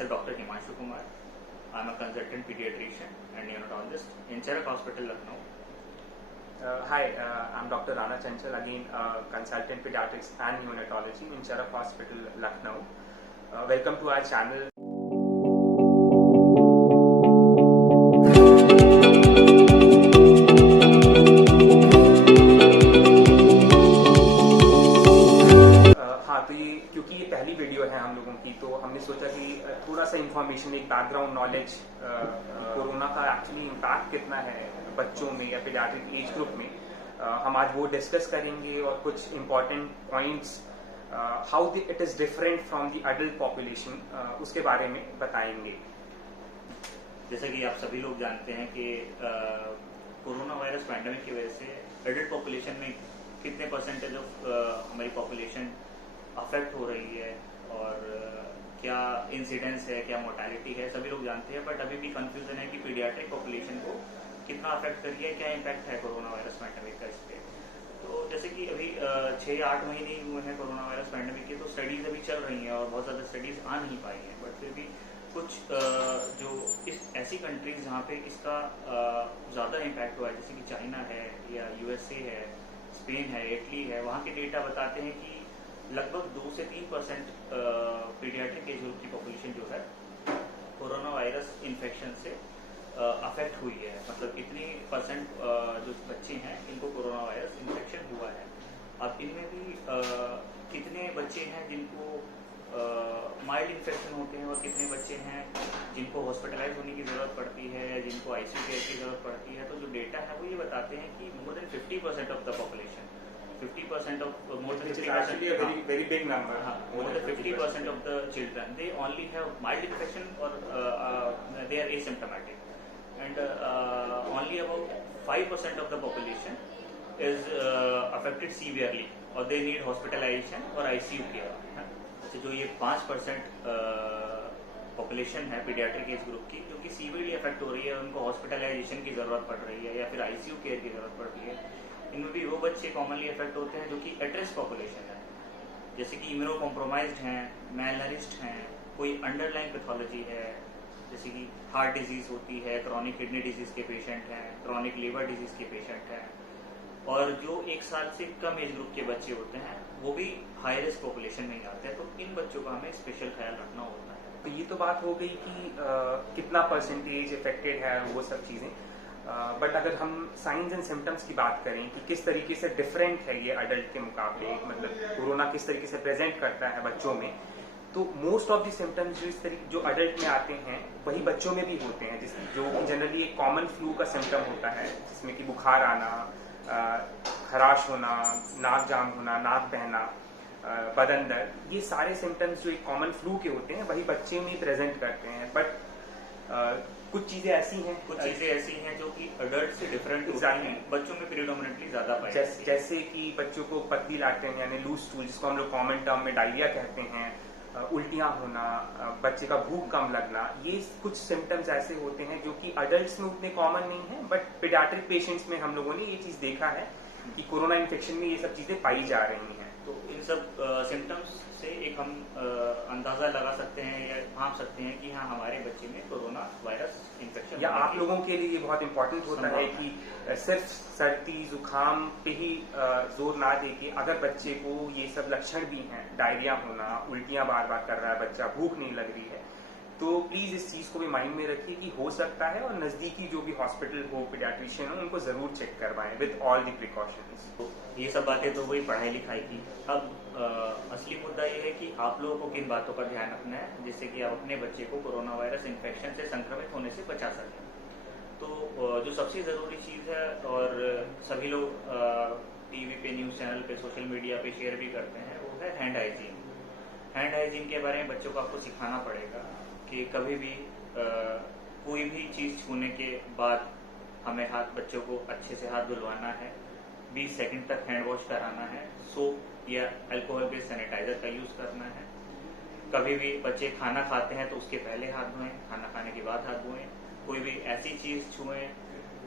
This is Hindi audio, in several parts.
Myself Dr. Himanshu Kumar. I'm a consultant pediatrician and neonatologist in Cherak Hospital, Lucknow. Hi, I'm Dr. Rana Chanchal, again consultant pediatrics and neonatology in Cherak Hospital, Lucknow. Welcome to our channel. हाँ, तो ये क्योंकि ये पहली वीडियो है हम लोगों की, तो हमने सोचा कि थोड़ा सा इन्फॉर्मेशन, एक बैकग्राउंड नॉलेज, कोरोना का एक्चुअली इम्पैक्ट कितना है बच्चों में या पीडियाट्रिक एज ग्रुप में, हम आज वो डिस्कस करेंगे और कुछ important points how it is different from the adult population उसके बारे में बताएंगे। जैसा कि आप सभी लोग जानते हैं कि कोरोना वायरस पैंडेमिक की वजह से एडल्ट पॉपुलेशन में कितने परसेंटेज ऑफ हमारी पॉपुलेशन अफेक्ट हो रही है और क्या इंसिडेंस है, क्या मोर्टेलिटी है, सभी लोग जानते हैं। बट अभी भी कंफ्यूजन है कि पीडियाट्रिक पॉपुलेशन को कितना अफेक्ट कर रही है, क्या इम्पैक्ट है कोरोना वायरस पैंडेमिक का इस पर। तो जैसे कि अभी 6 या 8 महीने ही हुए हैं कोरोना वायरस पैंडेमिक के, तो स्टडीज अभी चल रही हैं और बहुत ज़्यादा स्टडीज आ नहीं पाई हैं। बट फिर भी कुछ जो इस ऐसी कंट्रीज जहाँ पे इसका ज़्यादा इम्पैक्ट हुआ है, जैसे कि चाइना है या USA है, स्पेन है, इटली है, वहाँ के डेटा बताते हैं कि लगभग 2 से 3% पीडियाट्रिक एज ग्रुप की पॉपुलेशन जो है कोरोना वायरस इन्फेक्शन से अफेक्ट हुई है। मतलब इतनी परसेंट जो बच्चे हैं इनको कोरोना वायरस इन्फेक्शन हुआ है। अब इनमें भी कितने बच्चे हैं जिनको माइल्ड इन्फेक्शन होते हैं और कितने बच्चे हैं जिनको हॉस्पिटलाइज होने की ज़रूरत पड़ती है या जिनको ICU केयर की ज़रूरत पड़ती है। तो जो डेटा है वो ये बताते हैं कि more than 50% of the population, 50% of more than 50%, very big number. More than 50% of the children, they only have mild infection or they are asymptomatic, and only about 5% of the population is affected severely or they need hospitalization or ICU care. तो जो ये 5% पॉपुलेशन है पीडियाट्रिक एज ग्रुप की जो कि सीवियरली अफेक्ट हो रही है, उनको हॉस्पिटलाइजेशन की ज़रूरत पड़ रही है या फिर ICU केयर की ज़रूरत पड़ रही है, इनमें भी वो बच्चे कॉमनली अफेक्ट होते हैं जो कि एट रिस्क पॉपुलेशन है, जैसे कि इम्यूनो कॉम्प्रोमाइज्ड हैं, मैलनरिस्ट हैं, कोई अंडरलाइन पैथोलॉजी है, जैसे कि हार्ट डिजीज़ होती है, क्रॉनिक किडनी डिजीज़ के पेशेंट हैं, क्रॉनिक लिवर डिजीज़ के पेशेंट हैं, और जो 1 साल से कम एज ग्रुप के बच्चे होते हैं वो भी हाई रिस्क पॉपुलेशन में ही आते हैं। तो इन बच्चों का हमें स्पेशल ख्याल रखना होता है। तो ये तो बात हो गई कि कितना परसेंटेज इफेक्टेड है वो सब चीज़ें, बट अगर हम साइंस एंड सिम्टम्स की बात करें कि किस तरीके से डिफरेंट है ये अडल्ट के मुकाबले, मतलब कोरोना किस तरीके से प्रेजेंट करता है बच्चों में, तो मोस्ट ऑफ द सिम्टम्स जो अडल्ट में आते हैं वही बच्चों में भी होते हैं, जो जनरली एक कॉमन फ्लू का सिम्टम होता है, जिसमें कि बुखार आना, खराश होना, नाक जाम होना, नाक बहना, बदन दर्द, ये सारे सिम्टम्स जो एक कॉमन फ्लू के होते हैं वही बच्चे में प्रेजेंट करते हैं। बट कुछ चीजें ऐसी हैं जो कि अडल्ट से डिफरेंट होती हैं, बच्चों में प्रीडोमिनेटली ज्यादा पाई जाती हैं। जैसे कि बच्चों को पतली लैट्रिन यानी लूज स्टूल, जिसको हम लोग कॉमन टर्म में डायरिया कहते हैं, उल्टियां होना, बच्चे का भूख कम लगना, ये कुछ सिम्टम्स ऐसे होते हैं जो कि अडल्ट्स में उतने कॉमन नहीं है, बट पीडियाट्रिक पेशेंट्स में हम लोगों ने ये चीज देखा है कि कोरोना इन्फेक्शन में ये सब चीजें पाई जा रही हैं। तो इन सब सिम्टम्स से एक हम अंदाजा लगा सकते हैं या भांप सकते हैं कि हाँ हमारे बच्चे में कोरोना वायरस इन्फेक्शन, या आप लोगों के लिए ये बहुत इंपॉर्टेंट होता है कि सिर्फ सर्दी जुकाम पे ही जोर ना दे के अगर बच्चे को ये सब लक्षण भी हैं, डायरिया होना, उल्टियां बार बार कर रहा है बच्चा, भूख नहीं लग रही है, तो प्लीज इस चीज को भी माइंड में रखिए कि हो सकता है, और नजदीकी जो भी हॉस्पिटल हो, पीडियाट्रिशियन हो, उनको जरूर चेक करवाएं विद ऑल द प्रिकॉशंस। ये सब बातें तो वही पढ़ाई लिखाई की। अब असली मुद्दा ये है कि आप लोगों को किन बातों का ध्यान रखना है जिससे कि आप अपने बच्चे को कोरोना वायरस इन्फेक्शन से संक्रमित होने से बचा सकें। तो जो सबसे ज़रूरी चीज़ है, और सभी लोग TV पे, न्यूज़ चैनल पे, सोशल मीडिया पे शेयर भी करते हैं, वो है हैंड हाइजीन। हैंड हाइजीन के बारे में बच्चों को आपको सिखाना पड़ेगा कि कभी भी कोई भी चीज़ छूने के बाद हमें बच्चों को अच्छे से हाथ धुलवाना है, 20 सेकंड तक हैंड वॉश कराना है, सोप या अल्कोहल बेस्ड सैनिटाइजर का यूज़ करना है। कभी भी बच्चे खाना खाते हैं तो उसके पहले हाथ धोएं, खाना खाने के बाद हाथ धोएं। कोई भी ऐसी चीज़ छुएं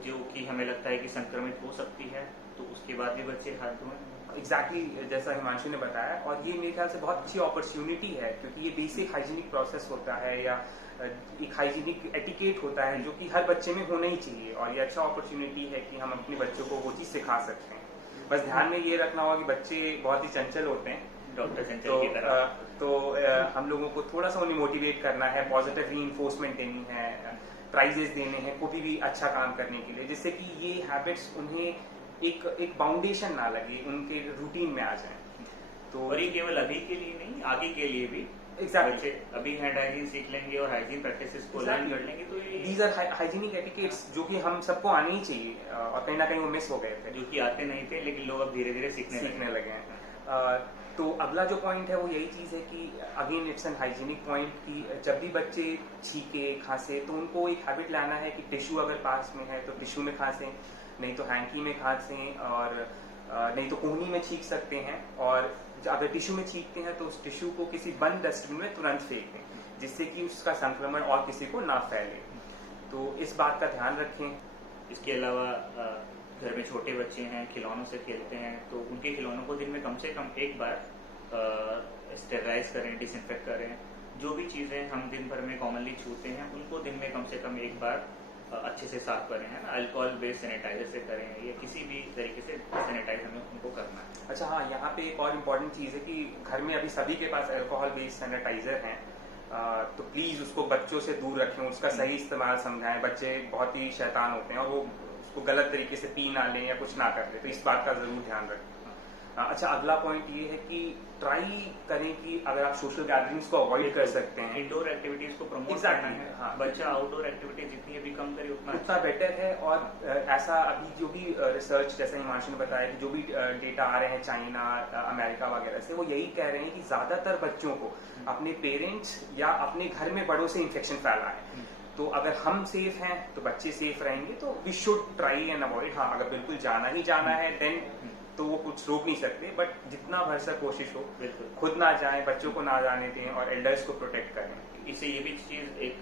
जो कि हमें लगता है कि संक्रमित हो सकती है तो उसके बाद भी बच्चे हाथ धोएं। एग्जैक्टली जैसा हिमांशु ने बताया, और ये मेरे ख्याल से बहुत अच्छी अपॉर्चुनिटी है, क्योंकि ये बेसिक हाइजीनिक प्रोसेस होता है या एक हाइजीनिक एटिकेट होता है जो कि हर बच्चे में होना ही चाहिए, और ये अच्छा अपॉर्चुनिटी है कि हम अपने बच्चों को वो चीज़ सिखा सकते हैं। बस ध्यान में ये रखना होगा कि बच्चे बहुत ही चंचल होते हैं, डॉक्टर चंचल की तरह। हम लोगों को थोड़ा सा उन्हें मोटिवेट करना है, पॉजिटिव रीइंफोर्समेंट देनी है, प्राइजेस देने हैं कोई भी अच्छा काम करने के लिए, जिससे कि ये हैबिट्स उन्हें एक फाउंडेशन ना लगे, उनके रूटीन में आ जाए। तो और ये केवल अभी के लिए नहीं, आगे के लिए भी। Exactly. अभी हैंड हाइजीन सीख लेंगे और हाइजीन प्रैक्टिसेस को लर्न कर लेंगे तो ये दीज आर हाइजीनिक एटिकेट्स जो कि हम सबको आने ही चाहिए, और कहीं ना कहीं वो मिस हो गए थे, जो कि आते नहीं थे, लेकिन लोग अब धीरे धीरे सीखने लगे हैं। तो अगला जो पॉइंट है वो यही चीज़ है कि again it's an hygienic point कि जब भी बच्चे छींके खांसे तो उनको एक हैबिट लाना है कि टिश्यू अगर पास में है तो टिश्यू में खांसें, नहीं तो हैंकी में खांसें, और नहीं तो कोहनी में छींक सकते हैं, और अगर टिश्यू में छींकते हैं तो उस टिश्यू को किसी बंद डस्टबिन में तुरंत फेंक दें, जिससे कि उसका संक्रमण और किसी को ना फैले। तो इस बात का ध्यान रखें। इसके अलावा घर में छोटे बच्चे हैं, खिलौनों से खेलते हैं, तो उनके खिलौनों को दिन में कम से कम एक बार स्टेरलाइज करें, डिसइंफेक्ट करें। जो भी चीज़ें हम दिन भर में कॉमनली छूते हैं उनको दिन में कम से कम एक बार अच्छे से साफ करें, है ना, अल्कोहल बेस्ड सैनिटाइजर से करें या किसी भी तरीके से सैनिटाइज हमें उनको करना है। अच्छा हाँ, यहाँ पे एक और इम्पॉर्टेंट चीज़ है कि घर में अभी सभी के पास अल्कोहल बेस्ड सैनिटाइजर हैं, तो प्लीज़ उसको बच्चों से दूर रखें, उसका सही इस्तेमाल समझाएं। बच्चे बहुत ही शैतान होते हैं और वो उसको गलत तरीके से पी ना लें या कुछ ना कर लें, तो इस बात का ज़रूर ध्यान रखें। अच्छा, अगला पॉइंट ये है कि ट्राई करें कि अगर आप सोशल गैदरिंग्स को अवॉइड कर सकते हैं, इंडोर एक्टिविटीज को प्रमोट करना है। हाँ, बच्चा आउटडोर एक्टिविटीज जितनी अभी कम करे उतना बेटर है। और ऐसा अभी जो भी रिसर्च, जैसे हिमांशु ने बताया कि जो भी डेटा आ रहे हैं चाइना, अमेरिका वगैरह से, वो यही कह रहे हैं कि ज्यादातर बच्चों को अपने पेरेंट्स या अपने घर में बड़ों से इन्फेक्शन फैला है। तो अगर हम सेफ हैं तो बच्चे सेफ रहेंगे, तो we should try and avoid. हाँ, अगर बिल्कुल जाना ही जाना है देन तो वो कुछ रोक नहीं सकते, बट जितना भर सक कोशिश हो खुद ना जाएं, बच्चों को ना जाने दें और एल्डर्स को प्रोटेक्ट करें। इससे ये भी चीज एक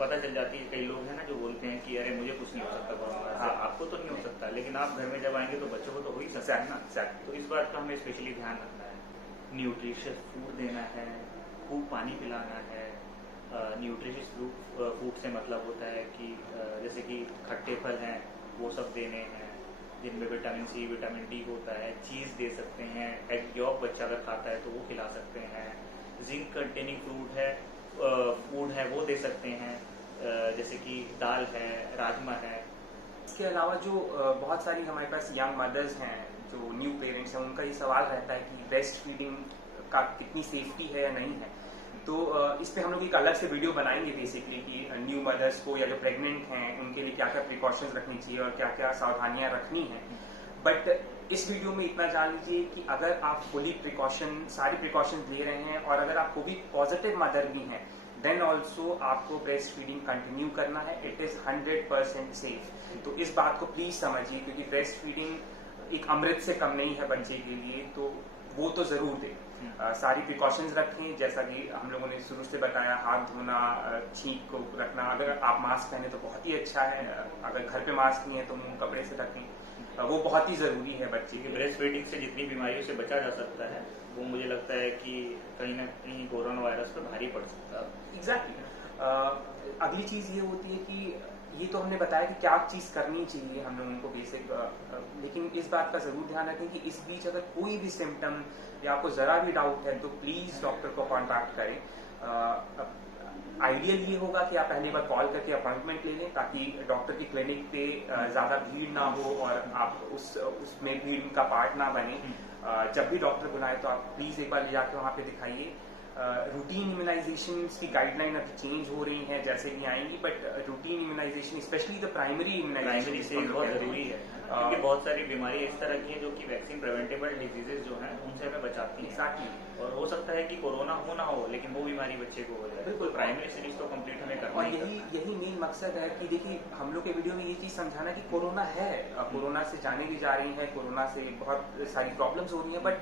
पता चल जाती है, कई लोग हैं ना जो बोलते हैं कि अरे मुझे कुछ नहीं हो सकता कोरोना से। आपको तो नहीं हो सकता, लेकिन आप घर में जब आएंगे तो बच्चों को तो हो ही सकता है ना। तो इस बात का हमें स्पेशली ध्यान रखना है। न्यूट्रिशियस फूड देना है, खूब पानी पिलाना है। न्यूट्रिशियस फूड से मतलब होता है कि जैसे कि खट्टे फल हैं वो सब देने हैं, जिनमें विटामिन सी, विटामिन डी होता है। चीज़ दे सकते हैं, एग यॉक बच्चा अगर खाता है तो वो खिला सकते हैं। जिंक कंटेनिंग फूड है वो दे सकते हैं, जैसे कि दाल है, राजमा है। इसके अलावा जो बहुत सारी हमारे पास यंग मदर्स हैं जो न्यू पेरेंट्स हैं, उनका ये सवाल रहता है कि ब्रेस्ट फीडिंग का कितनी सेफ्टी है या नहीं है। तो इस पे हम लोग एक अलग से वीडियो बनाएंगे बेसिकली कि न्यू मदर्स को या जो प्रेग्नेंट हैं उनके लिए क्या क्या प्रिकॉशंस रखनी चाहिए और क्या क्या सावधानियां रखनी हैं। बट इस वीडियो में इतना जान लीजिए कि अगर आप फुली सारी प्रिकॉशन ले रहे हैं और अगर आप कोई पॉजिटिव मदर भी हैं, देन ऑल्सो आपको ब्रेस्ट फीडिंग कंटिन्यू करना है। It is 100% safe. तो इस बात को प्लीज समझिए, क्योंकि ब्रेस्ट फीडिंग एक अमृत से कम नहीं है बच्चे के लिए, तो वो तो जरूर दें। सारी प्रिकॉशंस रखें, जैसा कि हम लोगों ने शुरू से बताया, हाथ धोना, छींक को रखना। अगर आप मास्क पहने तो बहुत ही अच्छा है, अगर घर पे मास्क नहीं है तो मुंह कपड़े से ढकें, वो बहुत ही जरूरी है बच्चे के। ब्रेस्ट फीडिंग से जितनी बीमारियों से बचा जा सकता है वो मुझे लगता है कि कहीं ना कहीं कोरोना वायरस पर भारी पड़ सकता है। एग्जैक्टली। अगली चीज ये होती है कि ये तो हमने बताया कि क्या चीज करनी चाहिए हम लोगों को बेसिक, लेकिन इस बात का जरूर ध्यान रखें कि इस बीच अगर कोई भी सिम्टम या आपको जरा भी डाउट है तो प्लीज डॉक्टर को कांटेक्ट करें। आइडियल ये होगा कि आप पहली बार कॉल करके अपॉइंटमेंट ले लें, ताकि डॉक्टर की क्लिनिक पे ज्यादा भीड़ ना हो और आप उसमें भीड़ का पार्ट ना बने। जब भी डॉक्टर बुलाए तो आप प्लीज एक बार ले जाकर वहाँ पे दिखाइए। रूटीन इम्यूनाइजेशन की गाइडलाइन अभी चेंज हो रही है, जैसे भी आएंगी, but routine immunization specially the primary immunization बहुत जरूरी है, क्योंकि बहुत सारी बीमारी इस तरह की है जो कि वैक्सीन प्रिवेंटेबल डिजीजेस जो हैं उनसे हमें बचाती है। Exactly. और हो सकता है कि कोरोना हो ना हो, लेकिन वो बीमारी बच्चे को हो जाए। बिल्कुल, प्राइमरी सीरीज तो कंप्लीट हमें करना और यही मेन मकसद है कि देखिए हम लोग के वीडियो में ये चीज समझाना कि कोरोना है, कोरोना से जाने भी जा रही है, कोरोना से बहुत सारी प्रॉब्लम्स हो रही है, बट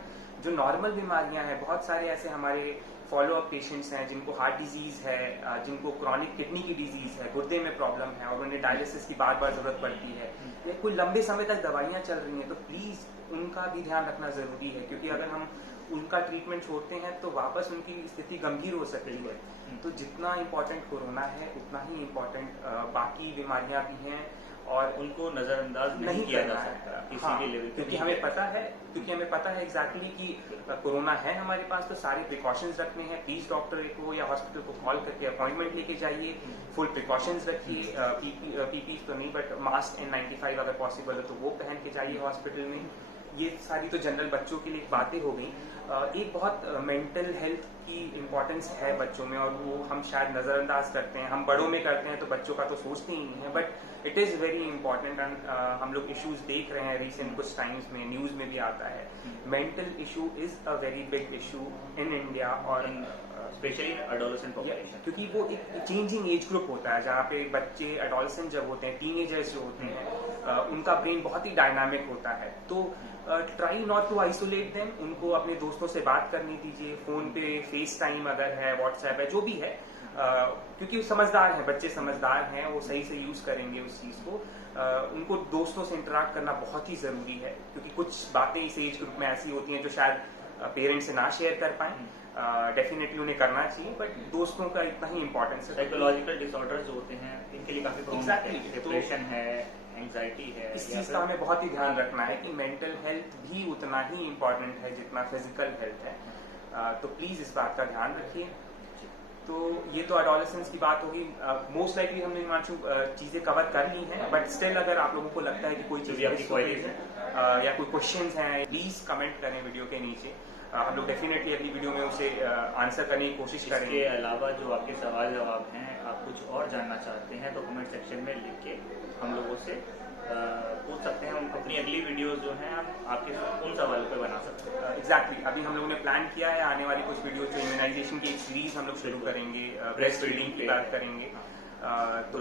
जो नॉर्मल बीमारियां हैं, बहुत सारे ऐसे हमारे फॉलो अप पेशेंट्स हैं जिनको हार्ट डिजीज है, जिनको क्रॉनिक किडनी की डिजीज है, गुर्दे में प्रॉब्लम है और उन्हें डायलिसिस की बार बार जरूरत पड़ती है या कोई लंबे समय तक दवाइयां चल रही हैं, तो प्लीज उनका भी ध्यान रखना जरूरी है, क्योंकि अगर हम उनका ट्रीटमेंट छोड़ते हैं तो वापस उनकी स्थिति गंभीर हो सकती है। तो जितना इम्पोर्टेंट कोरोना है उतना ही इम्पोर्टेंट बाकी बीमारियां भी हैं और उनको नजरअंदाज नहीं किया जा सकता किसी भी लेवल पे, क्योंकि हमें पता है एग्जैक्टली कि कोरोना है हमारे पास, तो सारे प्रिकॉशंस रखने हैं। प्लीज डॉक्टर को या हॉस्पिटल को कॉल करके अपॉइंटमेंट लेके जाइए, फुल प्रिकॉशंस रखिए, पीपी तो नहीं बट मास्क N95 अगर पॉसिबल है तो वो पहन के जाइए हॉस्पिटल में। ये सारी तो जनरल बच्चों के लिए बातें हो गई। एक बहुत मेंटल हेल्थ की इम्पोर्टेंस है बच्चों में और वो हम शायद नज़रअंदाज करते हैं, हम बड़ों में करते हैं तो बच्चों का तो सोचते ही नहीं है, but it is very important. And हम लोग इश्यूज देख रहे हैं रिसेंट कुछ टाइम्स में, न्यूज़ में भी आता है, mental issue is a very big issue in India और स्पेशली एडोलेसेंट पॉपुलेशन, क्योंकि वो एक चेंजिंग एज ग्रुप होता है जहाँ पे बच्चे एडोलेसेंट जब होते हैं, टीनेजर्स जो होते हैं, उनका ब्रेन बहुत ही डायनामिक होता है। तो try not to isolate them, उनको अपने दोस्तों से बात करने दीजिए, फोन पे फेस टाइम अगर है, व्हाट्सएप है, जो भी है, क्योंकि वो समझदार हैं, बच्चे समझदार हैं, वो सही से यूज करेंगे उस चीज को। उनको दोस्तों से इंटरेक्ट करना बहुत ही जरूरी है, क्योंकि कुछ बातें इस एज ग्रुप में ऐसी होती हैं जो शायद पेरेंट्स से ना शेयर कर पाए। डेफिनेटली उन्हें करना चाहिए, बट दोस्तों का इतना ही इम्पोर्टेंस है। साइकोलॉजिकल डिसऑर्डर्स जो होते हैं इनके लिए काफी डिप्रेशन है, एंजाइटी है, इस चीज का हमें बहुत ही ध्यान रखना है कि मेंटल हेल्थ भी उतना ही इम्पोर्टेंट है जितना फिजिकल हेल्थ है। तो प्लीज इस बात का ध्यान रखिए। तो ये तो एडोलेसेंस की बात होगी। मोस्ट लाइकली हमने हिमांशु चीजें कवर कर ली हैं, बट स्टिल अगर आप लोगों को लगता है कि कोई चीज या कोई क्वेश्चंस हैं, प्लीज कमेंट करें वीडियो के नीचे। हम लोग डेफिनेटली अगली वीडियो में उसे आंसर करने की कोशिश करेंगे। इसके अलावा जो आपके सवाल जवाब हैं, आप कुछ और जानना चाहते हैं तो कमेंट सेक्शन में लिख के हम लोगों से पूछ सकते हैं। हम अपनी अगली वीडियोस जो हैं हम आपके उन सवालों पे बना सकते हैं। एग्जैक्टली अभी हम लोगों ने प्लान किया है आने वाली कुछ वीडियो जो इम्यूनाइजेशन की एक सीरीज हम लोग शुरू करेंगे, ब्रेस्ट फीडिंग की बात करेंगे। तो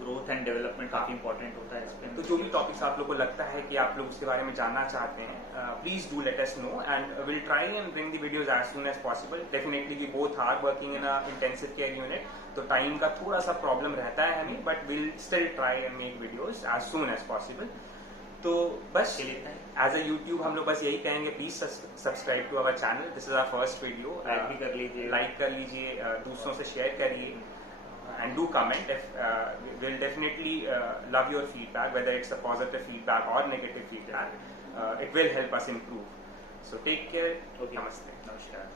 ग्रोथ एंड डेवलपमेंट काफी इंपॉर्टेंट होता है इसमें। तो जो भी टॉपिक्स आप लोग को लगता है कि आप लोग उसके बारे में जानना चाहते हैं, please do let us know and will try and bring the videos as soon as possible. Definitely we both are working in a intensive care unit, तो टाइम का थोड़ा सा प्रॉब्लम रहता है हमें, but will still try and make videos as soon as possible. तो बस एज अ यूट्यूब हम लोग बस यही कहेंगे, please subscribe to our channel. This is our first video. Like कर लीजिए, दूसरों से शेयर करिए, and do comment. We'll definitely love your feedback, whether it's a positive feedback or negative feedback. It will help us improve. So take care. Okay. Namaste. Namaskar.